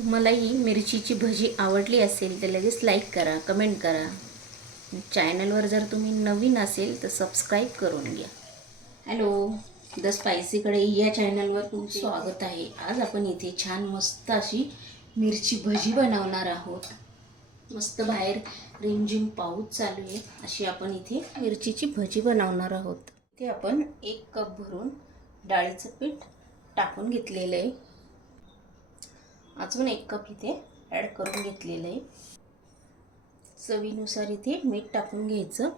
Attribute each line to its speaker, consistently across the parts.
Speaker 1: तुम्हाला ही मिरचीची भजी आवडली असेल तर लगेच लाईक करा कमेंट करा. चॅनलवर जर तुम्ही नवीन असेल तर सबस्क्राईब करून घ्या. हॅलो द स्पायसीकडे या चॅनलवर खूप स्वागत आहे. आज आपण इथे छान मस्त अशी मिरची भजी बनवणार आहोत. मस्त बाहेर रिमझिम पाऊस चालू आहे अशी आपण इथे मिरचीची भजी बनवणार आहोत. ते आपण एक कप भरून डाळीचं पीठ टाकून घेतलेलं आहे. अजून एक कप इथे ॲड करून घेतलेलं आहे. चवीनुसार इथे मीठ टाकून घ्यायचं.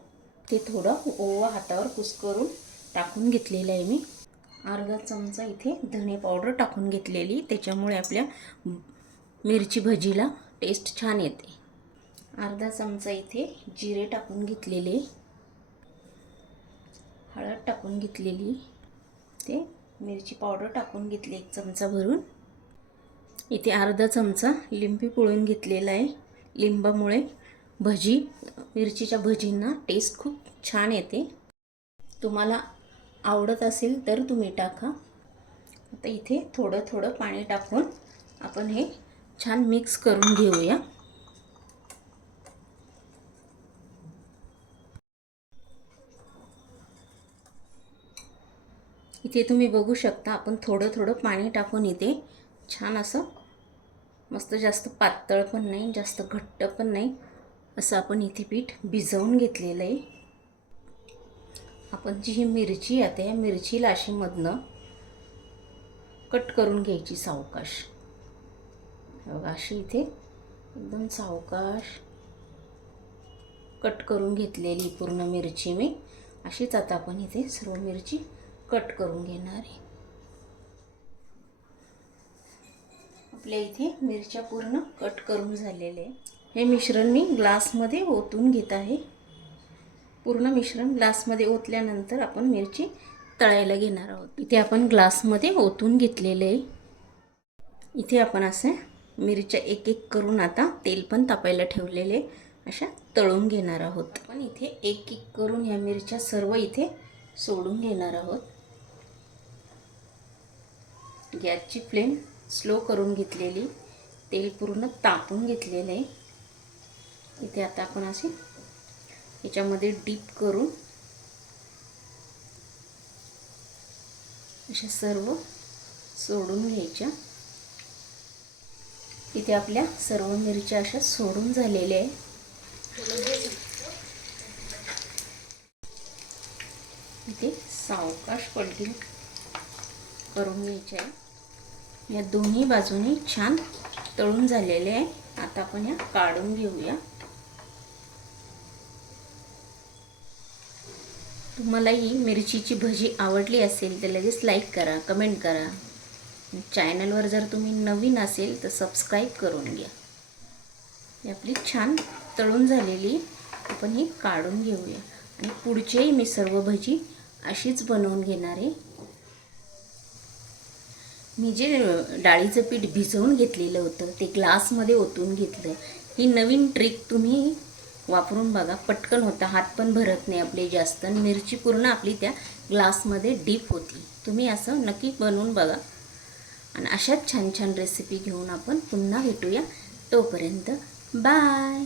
Speaker 1: ते थोडं ओवा हातावर कुस्करून टाकून घेतलेलं आहे मी. अर्धा चमचा इथे धणे पावडर टाकून घेतलेली. त्याच्यामुळे आपल्या मिरची भजीला टेस्ट छान येते. अर्धा चमचा इथे जिरे टाकून घेतलेले. हळद टाकून घेतलेली. ते मिरची पावडर टाकून घेतली एक चमचा भरून. इथे अर्धा चमचा लिंबी पिळून घेतलेला आहे. लिंबामुळे भजी मिरचीच्या भजींना टेस्ट खूप छान येते. तुम्हाला आवडत असेल तर तुम्ही टाका. आता इथे थोडं थोडं पाणी टाकून आपण हे छान मिक्स करून घेऊया. इथे तुम्ही बघू शकता आपण थोडं थोडं पाणी टाकून इथे छान असं मस्त जास्त पातळ पण नाही जास्त घट्ट पण नाही. असं आपण इथे पीठ भिजवून घेतलेलं आहे. आपण जी ही मिरची आता या मिरची लाशीमधनं कट करून घ्यायची सावकाश. बघा अशी इथे एकदम सावकाश कट करून घेतलेली पूर्ण मिरची मी. अशीच आता आपण इथे सर्व मिरची कट करून घेणार आहे. आपल्या इथे मिरच्या पूर्ण कट करून झालेले हे मिश्रण मी ग्लासमध्ये ओतून घेत आहे. पूर्ण मिश्रण ग्लासमध्ये ओतल्यानंतर आपण मिरची तळायला घेणार आहोत. इथे आपण ग्लासमध्ये ओतून घेतलेले आहे. इथे आपण असं मिरच्या एक एक करून आता तेल पण तापायला ठेवलेले अशा तळून घेणार आहोत. आपण इथे एक एक करून ह्या मिरच्या सर्व इथे सोडून घेणार आहोत. गॅसची फ्लेम स्लो करून घेतलेली. तेल पूर्ण तापून घेतलेलं आहे. इथे आता आपण असे याच्यामध्ये डीप करून अशा सर्व सोडून घ्यायच्या. इथे आपल्या सर्व मिरच्या अशा सोडून झालेल्या आहे इथे सावकाश पलटी करून घ्यायच्या आहे या दोन्ही बाजूनी छान तळून झालेले आहे. आता आपण या काढून घेऊया. तुम्हाला ही मिरचीची भजी आवडली असेल तर लगेच लाईक करा कमेंट करा. चॅनलवर जर तुम्ही नवीन असेल तर सबस्क्राईब करून घ्या. ही आपली छान तळून झालेली आपण ही काढून घेऊया. आणि पुढचेही मी सर्व भजी अशीच बनवून घेणार आहे. मी जे डाळीचं पीठ भिजवून घेतलेलं होतं ते ग्लासमध्ये ओतून घेतलं. ही नवीन ट्रिक तुम्ही वापरून बघा. पटकन होता. हात पण भरत नाही आपले जास्त. मिरची पूर्ण आपली त्या ग्लासमध्ये डीप होती. तुम्ही असं नक्की बनवून बघा. आणि अशाच छान छान रेसिपी घेऊन आपण पुन्हा भेटूया. तोपर्यंत बाय